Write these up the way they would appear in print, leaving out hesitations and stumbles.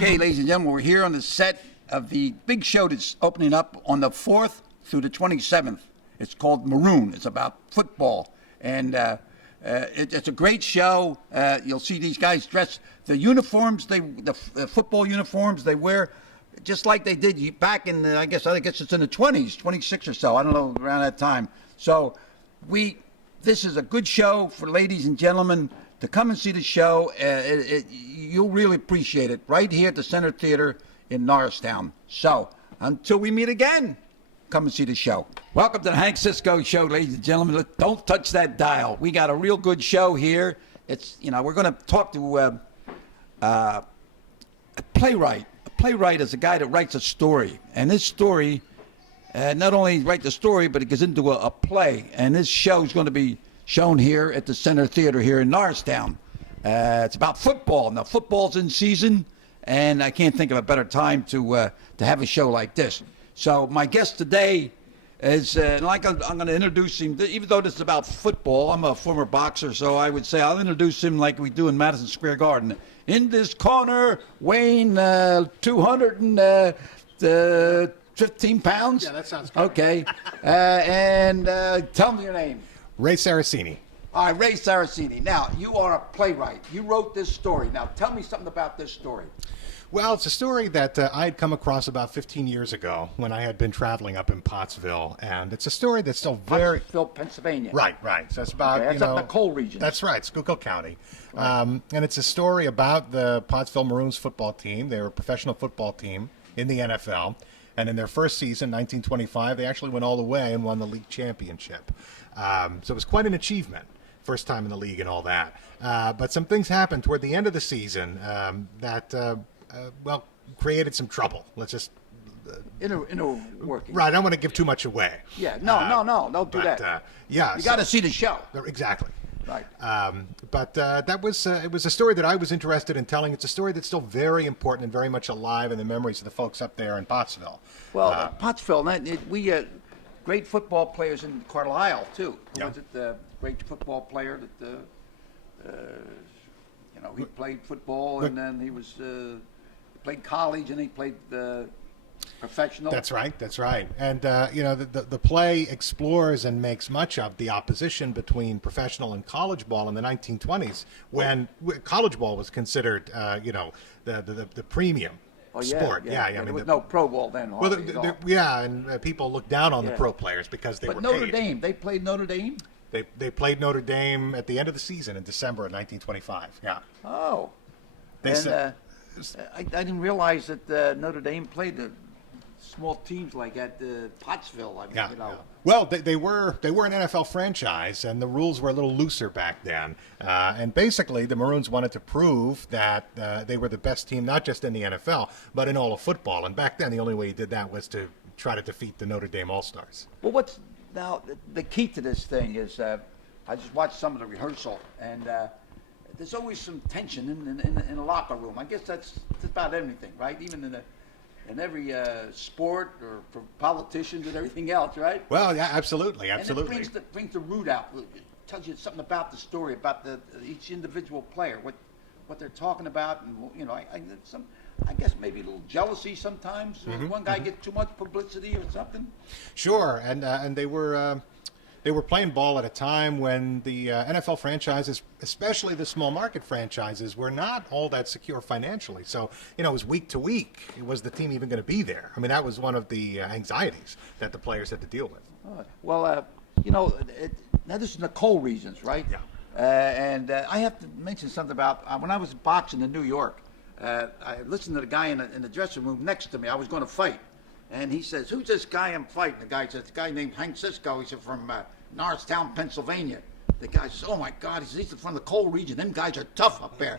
Okay, ladies and gentlemen, we're here on the set of the big show that's opening up on the 4th through the 27th. It's called Maroon. It's about football. And it's a great show. You'll see these guys dressed. The uniforms, the football uniforms they wear, just like they did back in, I guess it's in the 20s, 26 or so. I don't know, around that time. So this is a good show for ladies and gentlemen to come and see the show. You'll really appreciate it right here at the Center Theater in Norristown. So until we meet again, come and see the show. Welcome to the Hank Cisco Show, ladies and gentlemen. Don't touch that dial. We got a real good show here. We're going to talk to a playwright. A playwright is a guy that writes a story, and this story not only writes a story, but it goes into a play. And this show is going to be shown here at the Center Theater here in Norristown. It's about football. Now, football's in season, and I can't think of a better time to have a show like this. So my guest today is, I'm going to introduce him, even though this is about football. I'm a former boxer, so I would say I'll introduce him like we do in Madison Square Garden. In this corner, weighing 215 pounds. Yeah, that sounds good. Okay. And tell me your name. Ray Saraceni. All right, Ray Saraceni. Now, you are a playwright. You wrote this story. Now, tell me something about this story. Well, it's a story that I had come across about 15 years ago when I had been traveling up in Pottsville, and it's a story that's still very... Pottsville, Pennsylvania. Right. So it's about, that's up in the coal region. That's right, Schuylkill County. Right. And it's a story about the Pottsville Maroons football team. They were a professional football team in the NFL, and in their first season, 1925, they actually went all the way and won the league championship. So it was quite an achievement. First time in the league and all that. But some things happened toward the end of the season that created some trouble. Let's just... Inner working. Right, I don't want to give too much away. Yeah, no, don't do that. Yeah. You got to see the show. Exactly. Right. But it was a story that I was interested in telling. It's a story that's still very important and very much alive in the memories of the folks up there in Pottsville. Well, Pottsville, we great football players in Carlisle, too. Yeah. Was it the great football player that, he played football and then he played college and he played professional. That's right. And, the play explores and makes much of the opposition between professional and college ball in the 1920s when college ball was considered, the premium. Sport, yeah. There was no pro ball then. Well, and people looked down on the pro players because they were paid. But Notre Dame, they played Notre Dame? They played Notre Dame at the end of the season in December of 1925, yeah. Oh. I didn't realize that Notre Dame played the small teams like at Pottsville. Yeah. Well, they were an NFL franchise, and the rules were a little looser back then. And basically, the Maroons wanted to prove that they were the best team, not just in the NFL, but in all of football. And back then, the only way you did that was to try to defeat the Notre Dame All-Stars. Well, what's now the key to this thing is I just watched some of the rehearsal, and there's always some tension in the locker room. I guess that's about everything, right? Even in every sport or for politicians and everything else, right? Well, yeah, absolutely. And it brings the root out. It tells you something about the story, about each individual player, what they're talking about, and I guess maybe a little jealousy sometimes. One guy gets too much publicity or something. Sure, and they were playing ball at a time when the NFL franchises, especially the small market franchises, were not all that secure financially. So, it was week to week. Was the team even going to be there? I mean, that was one of the anxieties that the players had to deal with. Well, now this is in the coal regions, right? Yeah. And I have to mention something about when I was boxing in New York. I listened to the guy in the dressing room next to me. I was going to fight. And he says, "Who's this guy I'm fighting?" The guy says, "It's a guy named Hank Cisco." He said, "From Norristown, Pennsylvania." The guy says, "Oh my God!" He says, "He's from the coal region. Them guys are tough up there."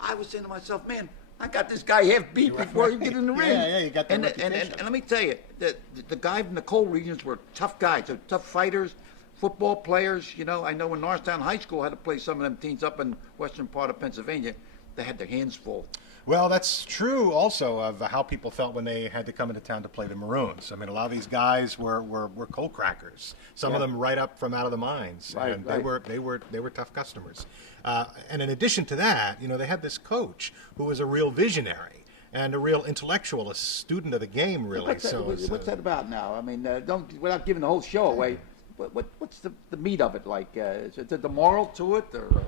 I was saying to myself, "Man, I got this guy half beat before he get in the ring." Yeah, you got that reputation. And let me tell you, the guy from the coal regions were tough guys. They're tough fighters, football players. I know when Norristown High School had to play some of them teams up in western part of Pennsylvania, they had their hands full. Well, that's true also of how people felt when they had to come into town to play the Maroons. I mean, a lot of these guys were coal crackers. Some of them right up from out of the mines. Right, and right. they were tough customers. And in addition to that, they had this coach who was a real visionary. and a real intellectual, a student of the game, really. What's that about now? I mean, don't without giving the whole show away. What's the meat of it like? Is it the moral to it, or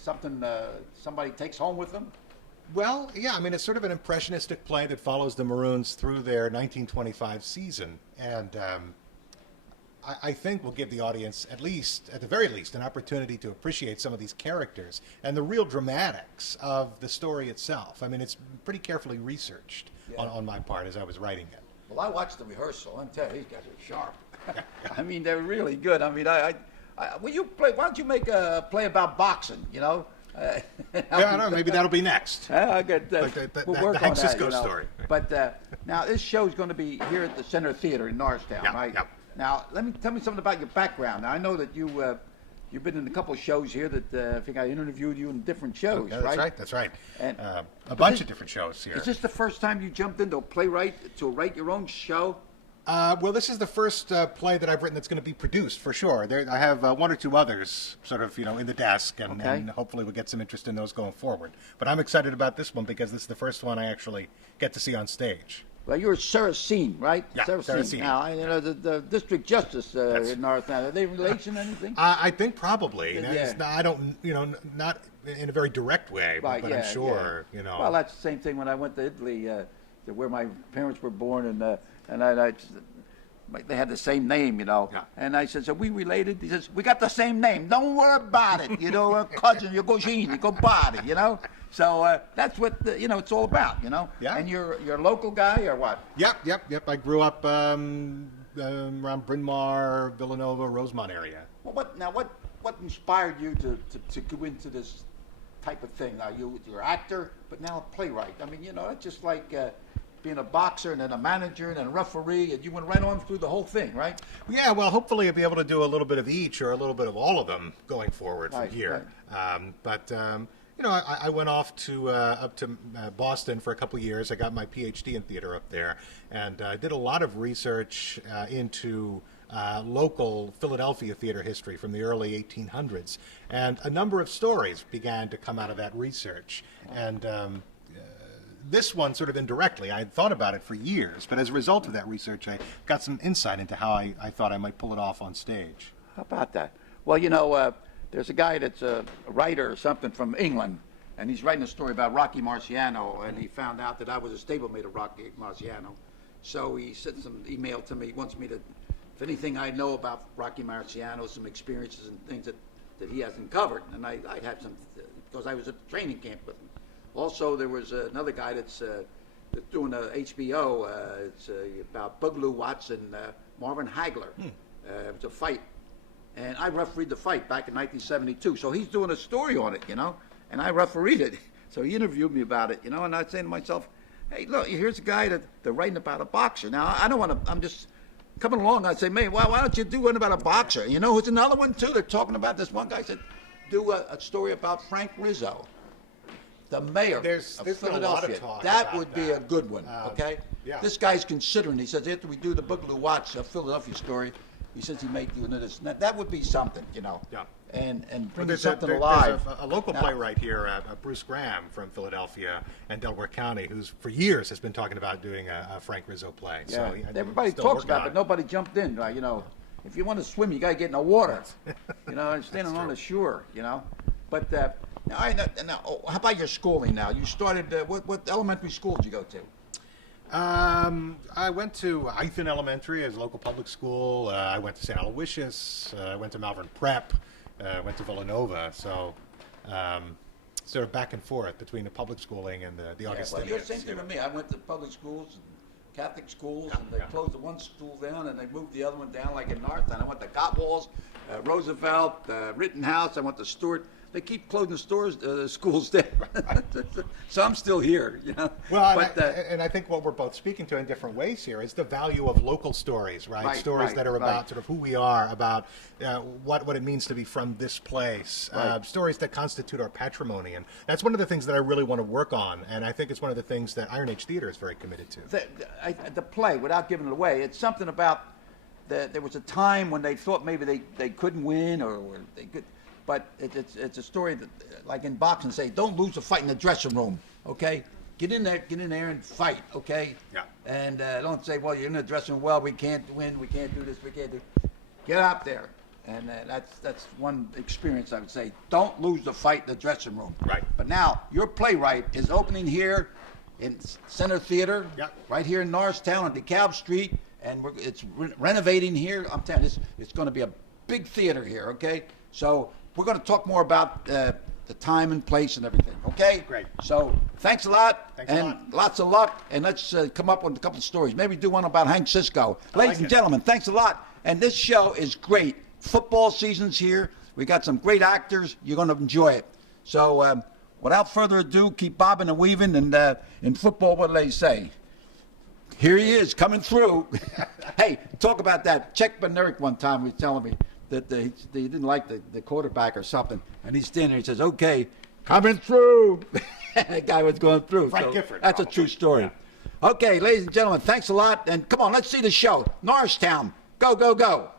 something somebody takes home with them? Well, yeah, I mean, it's sort of an impressionistic play that follows the Maroons through their 1925 season, and I think will give the audience, at the very least, an opportunity to appreciate some of these characters and the real dramatics of the story itself. I mean, it's pretty carefully researched on my part as I was writing it. Well, I watched the rehearsal. I'm telling you, these guys are sharp. I mean, they're really good. I mean, when you play, why don't you make a play about boxing? You know. Yeah, I don't know. Maybe that'll be next. I get like we'll work the Hank on that, Cisco story. But now this show is going to be here at the Center Theater in Norristown, right? Yeah. Now, tell me something about your background. Now, I know that you've been in a couple of shows here that I think I interviewed you in different shows, Yeah, right? That's right. And a bunch of different shows here. Is this the first time you jumped into a playwright to write your own show? Well, this is the first play that I've written that's going to be produced for sure. I have one or two others sort of, in the desk, and hopefully we'll get some interest in those going forward. But I'm excited about this one because this is the first one I actually get to see on stage. Well, you're Saraceni, right? Yeah, Saraceni. Now, the district justice in Norristown, are they relation to anything? I think probably. Yeah. I don't, not in a very direct way, Right, but I'm sure, Well, that's the same thing when I went to Italy, to where my parents were born, and they had the same name, Yeah. And I said, "So we related?" He says, "We got the same name. Don't worry about it. Cousin, you go cugini, go body, So that's what it's all about, Yeah. And you're a local guy or what? Yep. I grew up around Bryn Mawr, Villanova, Rosemont area. Well, what inspired you to go into this type of thing? Now you're an actor, but now a playwright. I mean, it's just like being a boxer and then a manager and then a referee, and you went right on through the whole thing, right? Yeah, well, hopefully I'll be able to do a little bit of each or a little bit of all of them going forward from here. Right. I went off to up to Boston for a couple of years. I got my PhD in theater up there, and I did a lot of research into local Philadelphia theater history from the early 1800s, and a number of stories began to come out of that research. And this one sort of indirectly. I had thought about it for years, but as a result of that research, I got some insight into how I thought I might pull it off on stage. How about that? Well, there's a guy that's a writer or something from England, and he's writing a story about Rocky Marciano, and he found out that I was a stablemate of Rocky Marciano. So he sent some email to me. He wants me to, if anything I know about Rocky Marciano, some experiences and things that he hasn't covered. And I had some, because I was at the training camp with him. Also, there was another guy that's doing a HBO. It's about Boogaloo Watts and Marvin Hagler. It was a fight, and I refereed the fight back in 1972. So he's doing a story on it, and I refereed it. So he interviewed me about it, and I was saying to myself, hey, look, here's a guy that they're writing about a boxer. Now, I don't want to, I'm just coming along. I'd say, man, why don't you do one about a boxer? Who's another one, too? They're talking about this one guy said, do a story about Frank Rizzo, the mayor of Philadelphia. Philadelphia. Been a lot of talk that about would be a good one, okay? Yeah. This guy's considering, he says, after we do the Boogaloo Watts Philadelphia story, he says he may do this. That would be something, Yeah. And bring There's something alive. a local playwright here, Bruce Graham from Philadelphia and Delaware County, who's for years has been talking about doing a Frank Rizzo play. Yeah. So Everybody talks about it, but nobody jumped in. Right? If you want to swim, you got to get in the water. Standing on the shore. But now, how about your schooling? Now, you started. What elementary school did you go to? I went to Ithan Elementary as a local public school. I went to St. Aloysius. I went to Malvern Prep. Went to Villanova. So sort of back and forth between the public schooling and the Augustinians. Well, you're the same thing with me. I went to public schools and Catholic schools, and they closed the one school down and they moved the other one down, like in Northtown. I went to Gottwalls, Roosevelt, Rittenhouse. I went to Stewart. They keep closing schools down. So I'm still here, Well, but, and I think what we're both speaking to in different ways here is the value of local stories, right? Stories that are about sort of who we are, about what it means to be from this place, stories that constitute our patrimony. And that's one of the things that I really want to work on. And I think it's one of the things that Iron Age Theater is very committed to. The play, without giving it away, it's something about there was a time when they thought maybe they couldn't win or they could. But it's a story that, like in boxing, say, don't lose a fight in the dressing room, okay? get in there and fight, okay? Yeah. And don't say, well, you're in the dressing room, well, we can't win, we can't do this, we can't do. Get out there. And that's one experience I would say. Don't lose the fight in the dressing room. Right. But now, your playwright is opening here in Center Theater, Yep. right here in Norristown on DeKalb Street, and it's renovating here. I'm telling you, it's going to be a big theater here, okay? So we're going to talk more about the time and place and everything, okay? Great. So thanks a lot, Thanks a and lot. lots of luck, and let's come up with a couple of stories. Maybe do one about Hank Cisco. Ladies and it. gentlemen, thanks a lot. And this show is great. Football season's here. We got some great actors. You're going to enjoy it. So without further ado, keep bobbing and weaving. And in football, what do they say? Here he is, coming through. Hey, talk about that. Czech Benerick one time was telling me that he didn't like the quarterback or something. And he's standing there, he says, okay, coming through. That guy was going through. Frank Gifford, That's probably. a true story. Yeah. Okay, ladies and gentlemen, thanks a lot. And come on, let's see the show. Norristown, go, go, go.